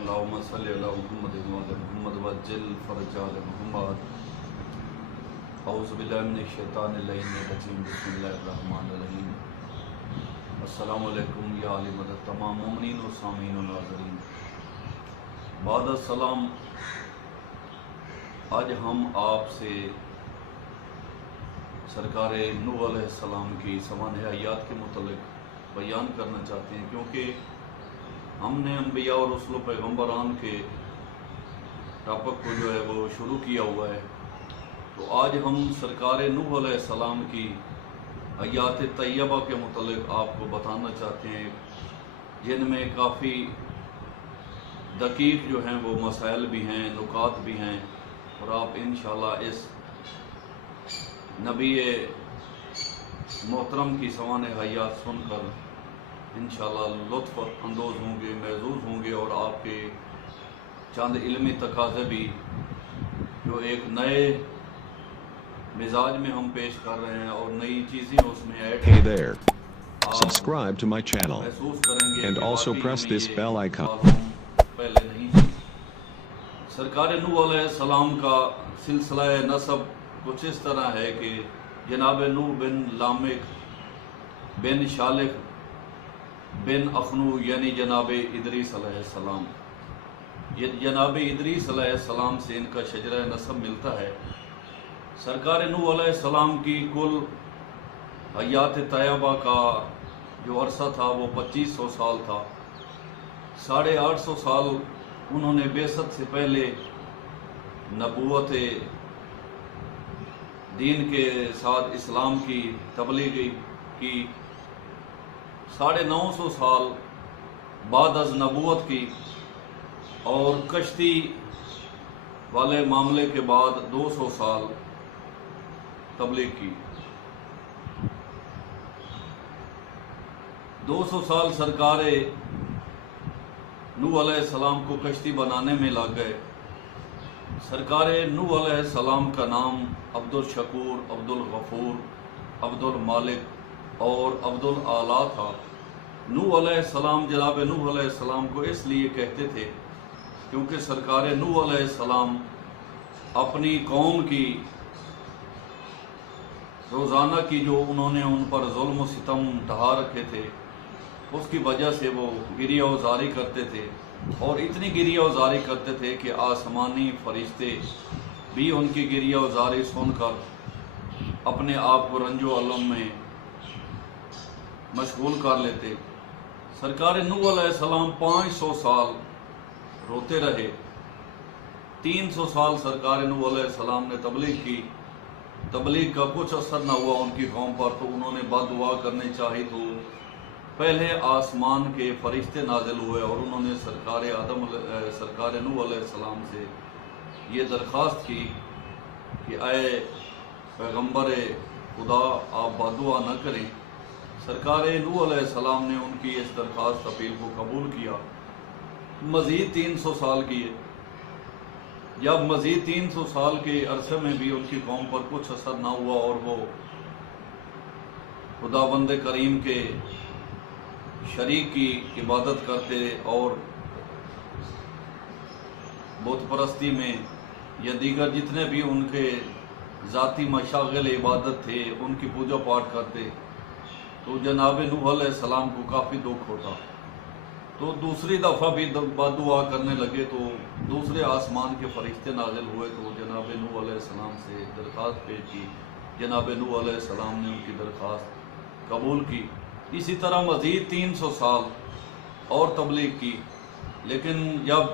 اللهم صل على محمد وعلى محمد وجل فرج آل محمد اعوذ باللہ من الشیطان اللعین الرجیم بسم اللہ الرحمن الرحیم السلام علیکم یا علی مدد تمام مومنین و سامعین و ناظرین۔ بعد السلام، آج ہم آپ سے سرکار نوح علیہ السلام کی سوانح حیات کے متعلق بیان کرنا چاہتے ہیں، کیونکہ ہم نے انبیاء اور رسول و پیغمبران کے ٹاپک کو جو ہے وہ شروع کیا ہوا ہے، تو آج ہم سرکار نوح علیہ السلام کی حیات طیبہ کے متعلق آپ کو بتانا چاہتے ہیں، جن میں کافی دقیق جو ہیں وہ مسائل بھی ہیں، نکات بھی ہیں، اور آپ انشاءاللہ اس نبی محترم کی سوانح حیات سن کر انشاءاللہ لطف اندوز ہوں گے، محظوظ ہوں گے، اور آپ کے چند علمی تقاضے بھی جو ایک نئے مزاج میں ہم پیش کر رہے ہیں اور نئی چیزیں اس میں add Hey there. Subscribe to my channel محسوس کریں گے and کہ also واقعی press ہمیں this یہ bell icon. معلوم پہلے نہیں تھی۔ سرکار نوح علیہ السلام کا سلسلہ نسب کچھ اس طرح ہے کہ جناب نوح بن لامک بن شالق بن اخنو یعنی جناب ادریس علیہ السلام، یہ جناب ادریس علیہ السلام سے ان کا شجرہ نسب ملتا ہے۔ سرکار نوح علیہ السلام کی کل حیات طیبہ کا جو عرصہ تھا وہ 2500 سال تھا۔ 850 سال انہوں نے بعثت سے پہلے نبوت دین کے ساتھ اسلام کی تبلیغ کی، 950 سال بعد از نبوت کی، اور کشتی والے معاملے کے بعد 200 سال تبلیغ کی۔ 200 سال سرکار نوح علیہ السلام کو کشتی بنانے میں لگ گئے۔ سرکار نوح علیہ السلام کا نام عبد الشکور، عبد الغفور، عبد المالک اور عبد الاعلیٰ تھا۔ نوح علیہ السلام جناب نوح علیہ السلام کو اس لیے کہتے تھے کیونکہ سرکار نوح علیہ السلام اپنی قوم کی روزانہ کی جو انہوں نے ان پر ظلم و ستم ڈھا رکھے تھے، اس کی وجہ سے وہ گریہ وزاری کرتے تھے، اور اتنی گریہ وزاری کرتے تھے کہ آسمانی فرشتے بھی ان کی گریہ وزاری سن کر اپنے آپ کو رنج و الم میں مشغول کر لیتے۔ سرکار نوح علیہ السلام 500 سال روتے رہے۔ 300 سال سرکار نوح علیہ السلام نے تبلیغ کی، تبلیغ کا کچھ اثر نہ ہوا ان کی قوم پر، تو انہوں نے بد دعا کرنی چاہی، تو پہلے آسمان کے فرشتے نازل ہوئے اور انہوں نے سرکار نوح علیہ السلام سے یہ درخواست کی کہ اے پیغمبر خدا، آپ بد دعا نہ کریں۔ سرکار نوح علیہ السلام نے ان کی اس درخواست اپیل کو قبول کیا، مزید 300 سال کیے۔ جب مزید 300 سال کے عرصے میں بھی ان کی قوم پر کچھ اثر نہ ہوا اور وہ خداوند کریم کے شریک کی عبادت کرتے اور بت پرستی میں یا دیگر جتنے بھی ان کے ذاتی مشاغل عبادت تھے ان کی پوجا پاٹ کرتے، تو جناب نوح علیہ السلام کو کافی دکھ ہوتا، تو دوسری دفعہ بھی بد دعا کرنے لگے، تو دوسرے آسمان کے فرشتے نازل ہوئے، تو جناب نوح علیہ السلام سے درخواست پیش کی۔ جناب نوح علیہ السلام نے ان کی درخواست قبول کی۔ اسی طرح مزید 300 سال اور تبلیغ کی، لیکن جب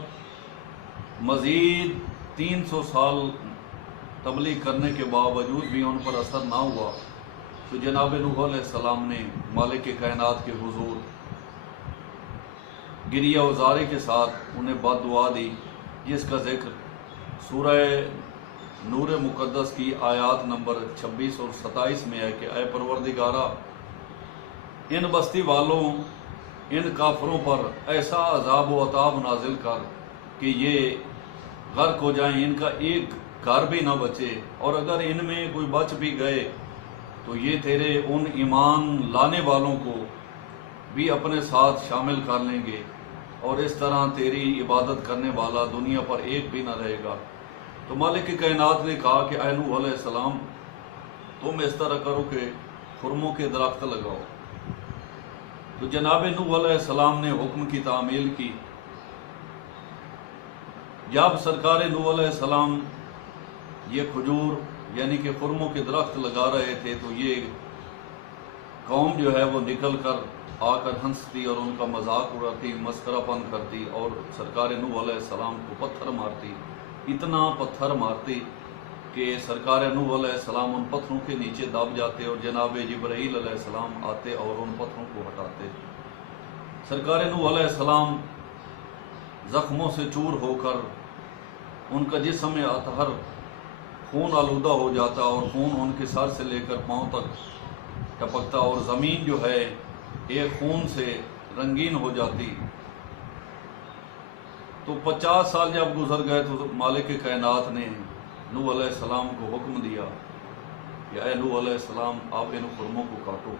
مزید 300 سال تبلیغ کرنے کے باوجود بھی ان پر اثر نہ ہوا، تو جناب نوح علیہ السلام نے مالک کائنات کے حضور گریہ وزاری کے ساتھ انہیں بد دعا دی، جس کا ذکر سورہ نور مقدس کی آیات نمبر 26 اور 27 میں ہے کہ اے پروردگارہ، ان بستی والوں، ان کافروں پر ایسا عذاب و عطاب نازل کر کہ یہ غرق ہو جائیں، ان کا ایک گھر بھی نہ بچے، اور اگر ان میں کوئی بچ بھی گئے تو یہ تیرے ان ایمان لانے والوں کو بھی اپنے ساتھ شامل کر لیں گے، اور اس طرح تیری عبادت کرنے والا دنیا پر ایک بھی نہ رہے گا۔ تو مالک کائنات نے کہا کہ اے نوح علیہ السلام تم اس طرح کرو کہ خرموں کے درخت لگاؤ۔ تو جناب نوح علیہ السلام نے حکم کی تعمیل کی۔ جب سرکار نوح علیہ السلام یہ کھجور یعنی کہ خرموں کے درخت لگا رہے تھے تو یہ قوم جو ہے وہ نکل کر آ کر ہنستی اور ان کا مذاق اڑاتی، مسخرہ پن کرتی اور سرکار نوح علیہ السلام کو پتھر مارتی، اتنا پتھر مارتی کہ سرکار نوح علیہ السلام ان پتھروں کے نیچے دب جاتے اور جناب جبرائیل علیہ السلام آتے اور ان پتھروں کو ہٹاتے۔ سرکار نوح علیہ السلام زخموں سے چور ہو کر ان کا جسم اطہر خون آلودہ ہو جاتا اور خون ان کے سر سے لے کر پاؤں تک ٹپکتا اور زمین جو ہے ایک خون سے رنگین ہو جاتی۔ تو 50 سال جب گزر گئے تو مالک کائنات نے نوح علیہ السلام کو حکم دیا کہ اے نوح علیہ السلام آپ ان خرموں کو کاٹو۔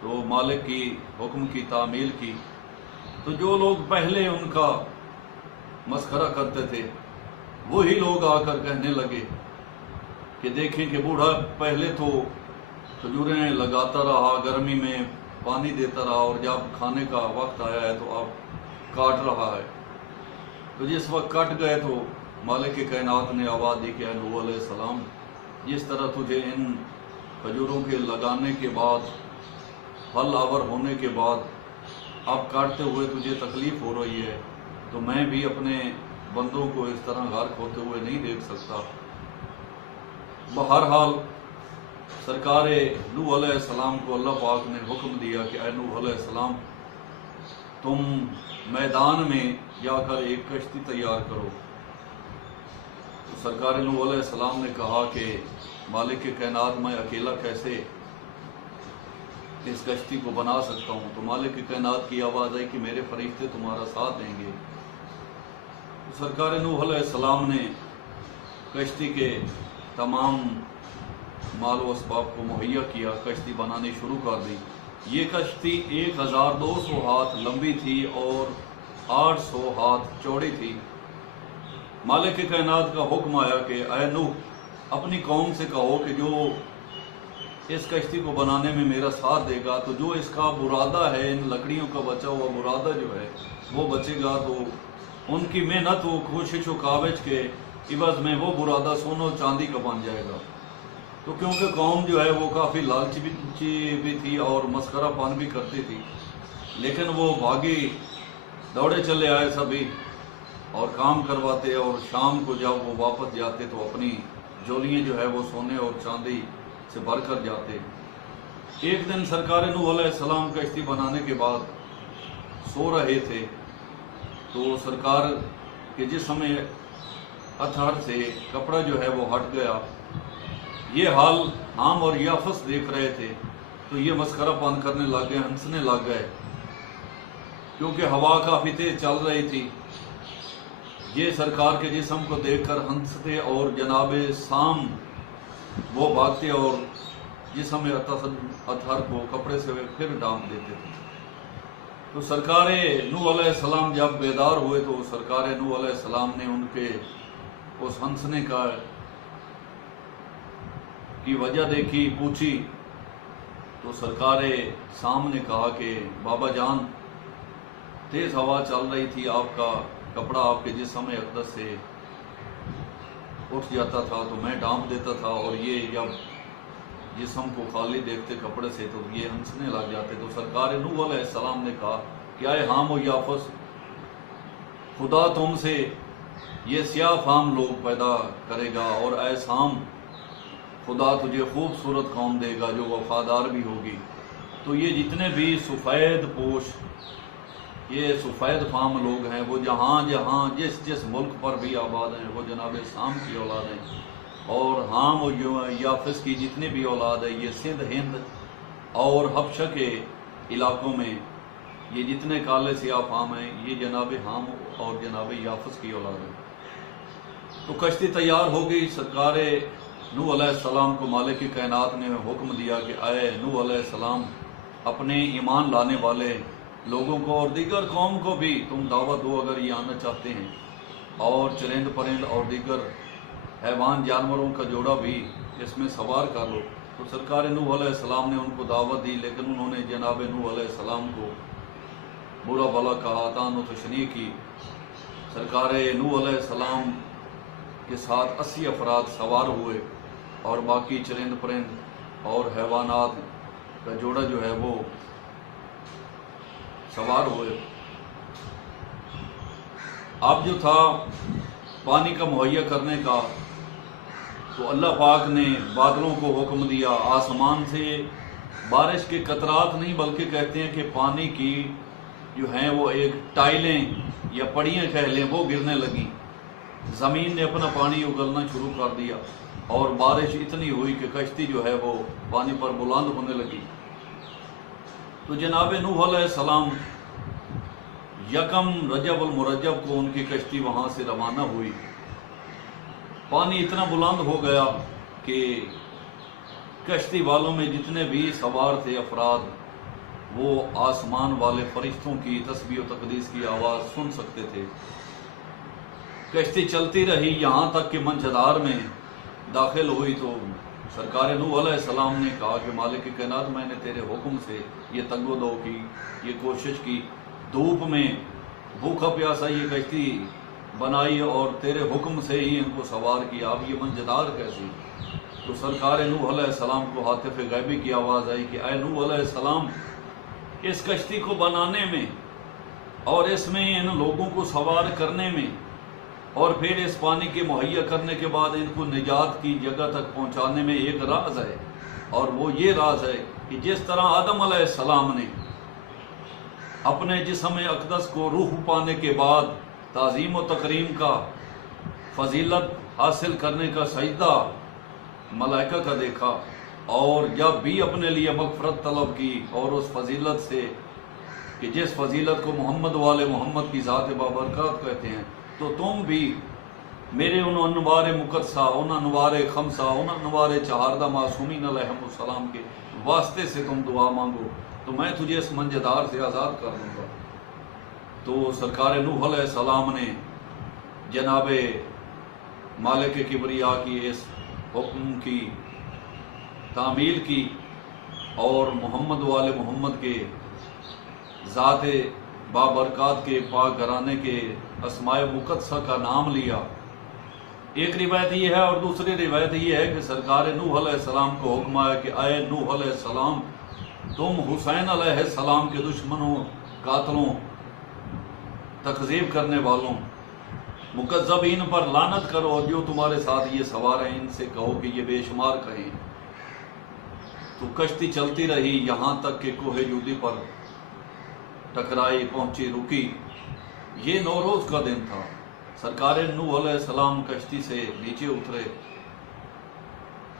تو مالک کی حکم کی تعمیل کی۔ تو جو لوگ پہلے ان کا مسخرہ کرتے تھے وہی لوگ آ کر کہنے لگے کہ دیکھیں کہ بوڑھا پہلے تو کھجوریں لگاتا رہا، گرمی میں پانی دیتا رہا اور جب کھانے کا وقت آیا ہے تو اب کاٹ رہا ہے۔ تو جس وقت کٹ گئے تو مالک کائنات نے آواز دی کہ اے نوح علیہ السلام جس طرح تجھے ان کھجوروں کے لگانے کے بعد پھل آور ہونے کے بعد اب کاٹتے ہوئے تجھے تکلیف ہو رہی ہے تو میں بھی اپنے بندوں کو اس طرح غرق ہوتے ہوئے نہیں دیکھ سکتا۔ بہرحال سرکار نوح علیہ السلام کو اللہ پاک نے حکم دیا کہ اے نوح علیہ السلام تم میدان میں جا کر ایک کشتی تیار کرو۔ تو سرکار نوح علیہ السلام نے کہا کہ مالک کائنات میں اکیلا کیسے اس کشتی کو بنا سکتا ہوں؟ تو مالک کائنات کی آواز آئی کہ میرے فرشتے تمہارا ساتھ دیں گے۔ سرکار نوح علیہ السلام نے کشتی کے تمام مال و اسباب کو مہیا کیا، کشتی بنانی شروع کر دی۔ یہ کشتی 1200 ہاتھ لمبی تھی اور 800 ہاتھ چوڑی تھی۔ مالک کائنات کا حکم آیا کہ اے نوح اپنی قوم سے کہو کہ جو اس کشتی کو بنانے میں میرا ساتھ دے گا تو جو اس کا برادہ ہے، ان لکڑیوں کا بچا ہوا برادہ جو ہے وہ بچے گا تو ان کی محنت و کوشش و کاوش کے عوض میں وہ برادہ سونا و چاندی کا بن جائے گا۔ تو کیونکہ قوم جو ہے وہ کافی لالچی بھی تھی اور مسخرہ پان بھی کرتی تھی، لیکن وہ بھاگی دوڑے چلے آئے سبھی اور کام کرواتے اور شام کو جب وہ واپس جاتے تو اپنی جولیاں جو ہے وہ سونے اور چاندی سے بھر کر جاتے۔ ایک دن سرکار نوح علیہ السلام کشتی بنانے کے بعد سو رہے تھے تو سرکار کے جسم اطہر سے کپڑا جو ہے وہ ہٹ گیا۔ یہ حال حام اور یافس دیکھ رہے تھے تو یہ مسخرہ پان کرنے لگ گئے، ہنسنے لگ گئے کیونکہ ہوا کافی تیز چل رہی تھی۔ یہ سرکار کے جسم کو دیکھ کر ہنستے اور جناب سام وہ بھاگتے اور جسم اطہر کو کپڑے سے پھر ڈانپ دیتے تھے۔ تو سرکار نوح علیہ السلام جب بیدار ہوئے تو سرکار نوح علیہ السلام نے ان کے اس ہنسنے کی وجہ دیکھی، پوچھی تو سرکار سام نے کہا کہ بابا جان تیز ہوا چل رہی تھی، آپ کا کپڑا آپ کے جسم اقدس سے اٹھ جاتا تھا تو میں ڈانپ دیتا تھا اور یہ جب جسم کو خالی دیکھتے کپڑے سے تو یہ ہنسنے لگ جاتے۔ تو سرکار نوح علیہ السلام نے کہا کہ اے حام و یافس خدا تم سے یہ سیاہ فام لوگ پیدا کرے گا اور اے سام خدا تجھے خوبصورت قوم دے گا جو وفادار بھی ہوگی۔ تو یہ جتنے بھی سفید پوش یہ سفید فام لوگ ہیں وہ جہاں جہاں جس ملک پر بھی آباد ہیں وہ جناب سام کی اولاد ہیں، اور حام و یافس کی جتنی بھی اولاد ہے یہ سندھ ہند اور حبشہ کے علاقوں میں یہ جتنے کالے سیاہ فام ہیں یہ جناب حام اور جناب یافس کی اولاد ہے۔ تو کشتی تیار ہو گئی۔ سرکار نوح علیہ السلام کو مالک کی کائنات نے حکم دیا کہ اے نوح علیہ السلام اپنے ایمان لانے والے لوگوں کو اور دیگر قوم کو بھی تم دعوت دو اگر یہ آنا چاہتے ہیں، اور چرند پرند اور دیگر حیوان جانوروں کا جوڑا بھی اس میں سوار کر لو۔ تو سرکار نوح علیہ السلام نے ان کو دعوت دی، لیکن انہوں نے جناب نوح علیہ السلام کو برا بھلا کہا، طعن و تشنیع کی۔ سرکار نوح علیہ السلام کے ساتھ 80 افراد سوار ہوئے، اور باقی چرند پرند اور حیوانات کا جوڑا جو ہے وہ سوار ہوئے۔ اب جو تھا پانی کا مہیا کرنے کا، تو اللہ پاک نے بادلوں کو حکم دیا، آسمان سے بارش کے قطرات نہیں بلکہ کہتے ہیں کہ پانی کی جو ہیں وہ ایک ٹائلیں یا پڑیاں کہہ لیں وہ گرنے لگیں۔ زمین نے اپنا پانی اگلنا شروع کر دیا، اور بارش اتنی ہوئی کہ کشتی جو ہے وہ پانی پر بلند ہونے لگی۔ تو جناب نوح علیہ السلام یکم رجب المرجب کو ان کی کشتی وہاں سے روانہ ہوئی۔ پانی اتنا بلند ہو گیا کہ کشتی والوں میں جتنے بھی سوار تھے افراد، وہ آسمان والے فرشتوں کی تسبیح و تقدیس کی آواز سن سکتے تھے۔ کشتی چلتی رہی یہاں تک کہ منجھدار میں داخل ہوئی، تو سرکار نوح علیہ السلام نے کہا کہ مالک کائنات، میں نے تیرے حکم سے یہ تگ و دو کی، یہ کوشش کی، دھوپ میں بھوکا پیاسا یہ کشتی بنائی، اور تیرے حکم سے ہی ان کو سوار کیا، اب یہ منجھدار کیسی؟ تو سرکار نوح علیہ السلام کو ہاتف غیبی کی آواز آئی کہ اے نوح علیہ السلام، اس کشتی کو بنانے میں اور اس میں ان لوگوں کو سوار کرنے میں، اور پھر اس پانی کے مہیا کرنے کے بعد ان کو نجات کی جگہ تک پہنچانے میں ایک راز ہے، اور وہ یہ راز ہے کہ جس طرح آدم علیہ السلام نے اپنے جسم اقدس کو روح پانے کے بعد تعظیم و تکریم کا، فضیلت حاصل کرنے کا سجدہ ملائکہ کا دیکھا، اور جب بھی اپنے لیے مغفرت طلب کی، اور اس فضیلت سے کہ جس فضیلت کو محمد والے محمد کی ذات بابرکات کہتے ہیں، تو تم بھی میرے ان انوار مقدسہ، ان انوار خمسہ، ان انوار چہاردہ معصومین علیہم السلام کے واسطے سے تم دعا مانگو، تو میں تجھے اس منجدار سے آزاد کر دوں گا۔ تو سرکار نوح علیہ السلام نے جناب مالک کبریا کی اس حکم کی تعمیل کی، اور محمد والے محمد کے ذات بابرکات کے پاک گھرانے کے اسماء مقدسہ کا نام لیا۔ ایک روایت یہ ہے، اور دوسری روایت یہ ہے کہ سرکار نوح علیہ السلام کو حکم آیا کہ اے نوح علیہ السلام، تم حسین علیہ السلام کے دشمنوں، قاتلوں، تکذیب کرنے والوں، مکذبین پر لعنت کرو، اور جو تمہارے ساتھ یہ سوار ہیں ان سے کہو کہ یہ بے شمار کہیں۔ تو کشتی چلتی رہی یہاں تک کہ کوہ جودی پر ٹکرائی، پہنچی، رکی۔ یہ نوروز کا دن تھا۔ سرکار نوح علیہ السلام کشتی سے نیچے اترے،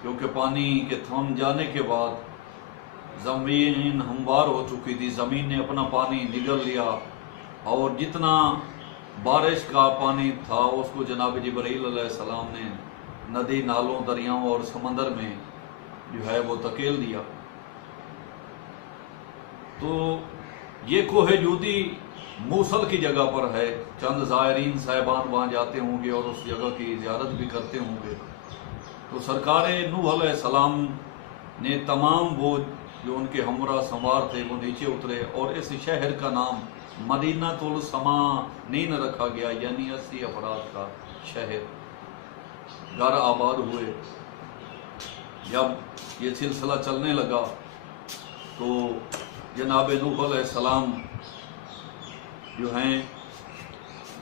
کیونکہ پانی کے تھم جانے کے بعد زمین ہموار ہو چکی تھی، زمین نے اپنا پانی نگل لیا، اور جتنا بارش کا پانی تھا اس کو جناب جبرائیل علیہ السلام نے ندی، نالوں، دریاؤں اور سمندر میں جو ہے وہ دھکیل دیا۔ تو یہ کوہ جودی موصل کی جگہ پر ہے، چند زائرین صاحبان وہاں جاتے ہوں گے اور اس جگہ کی زیارت بھی کرتے ہوں گے۔ تو سرکار نوح علیہ السلام نے تمام وہ جو ان کے ہمراہ سوار تھے وہ نیچے اترے، اور اس شہر کا نام مدینہ السمانین رکھا گیا، یعنی 80 افراد کا شہر۔ گھر آباد ہوئے۔ جب یہ سلسلہ چلنے لگا تو جناب نوح علیہ السلام جو ہیں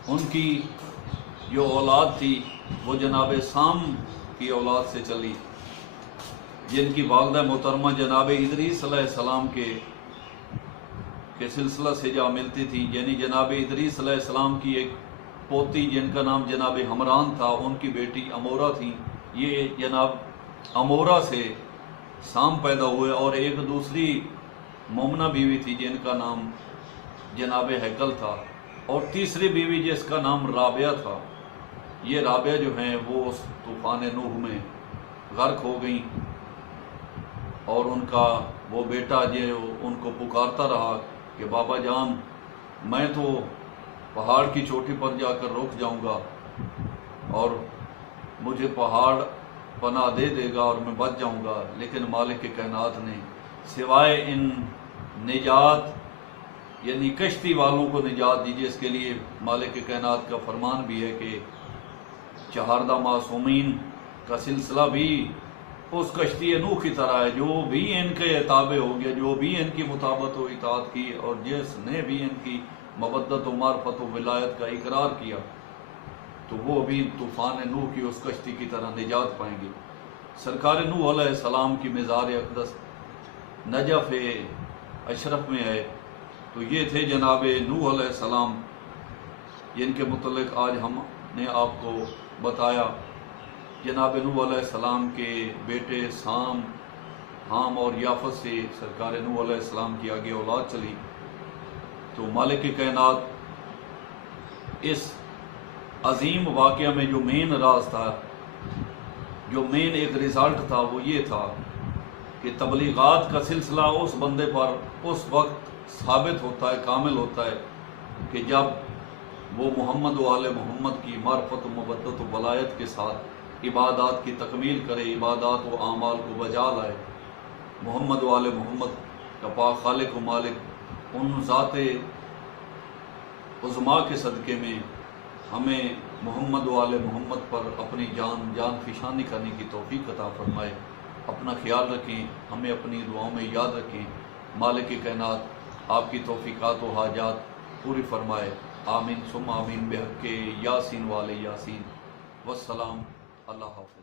ان کی جو اولاد تھی وہ جناب سام کی اولاد سے چلی، جن کی والدہ محترمہ جناب ادریس علیہ السلام کے سلسلہ سے جا ملتی تھی، یعنی جناب ادریس علیہ السلام کی ایک پوتی جن کا نام جناب حمران تھا، ان کی بیٹی امورا تھی۔ یہ جناب امورا سے سام پیدا ہوئے، اور ایک دوسری مومنہ بیوی تھی جن کا نام جناب ہیکل تھا، اور تیسری بیوی جس کا نام رابعہ تھا۔ یہ رابعہ جو ہیں وہ اس طوفان نوح میں غرق ہو گئیں، اور ان کا وہ بیٹا جو ان کو پکارتا رہا کہ بابا جان میں تو پہاڑ کی چوٹی پر جا کر رک جاؤں گا اور مجھے پہاڑ پناہ دے دے گا اور میں بچ جاؤں گا، لیکن مالک کائنات نے سوائے ان نجات یعنی کشتی والوں کو نجات دیجیے، اس کے لیے مالک کائنات کا فرمان بھی ہے کہ چہاردہ معصومین کا سلسلہ بھی اس کشتی نوح کی طرح ہے، جو بھی ان کے تابع ہو گیا، جو بھی ان کی مطابقت و اطاعت کی، اور جس نے بھی ان کی مودت و معرفت و ولایت کا اقرار کیا تو وہ بھی طوفان نوح کی اس کشتی کی طرح نجات پائیں گے۔ سرکار نوح علیہ السلام کی مزار اقدس نجف اشرف میں ہے، تو یہ تھے جناب نوح علیہ السلام جن کے متعلق آج ہم نے آپ کو بتایا۔ جناب نوح علیہ السلام کے بیٹے سام، حام اور یافت سے سرکار نوح علیہ السلام کی آگے اولاد چلی، تو مالک کائنات اس عظیم واقعہ میں جو مین راز تھا، جو مین ایک رزلٹ تھا، وہ یہ تھا کہ تبلیغات کا سلسلہ اس بندے پر اس وقت ثابت ہوتا ہے، کامل ہوتا ہے کہ جب وہ محمد و آل محمد کی معرفت و مودت و ولایت کے ساتھ عبادات کی تکمیل کرے، عبادات و اعمال کو بجا لائے۔ محمد و آل محمد کا پاک خالق و مالک ان ذات عظما کے صدقے میں ہمیں محمد و آل محمد پر اپنی جان فشانی کرنے کی توفیق عطا فرمائے۔ اپنا خیال رکھیں، ہمیں اپنی دعاؤں میں یاد رکھیں۔ مالک کائنات آپ کی توفیقات و حاجات پوری فرمائے۔ آمین ثم آمین بحق یاسین والے یاسین۔ والسلام، اللہ حافظ۔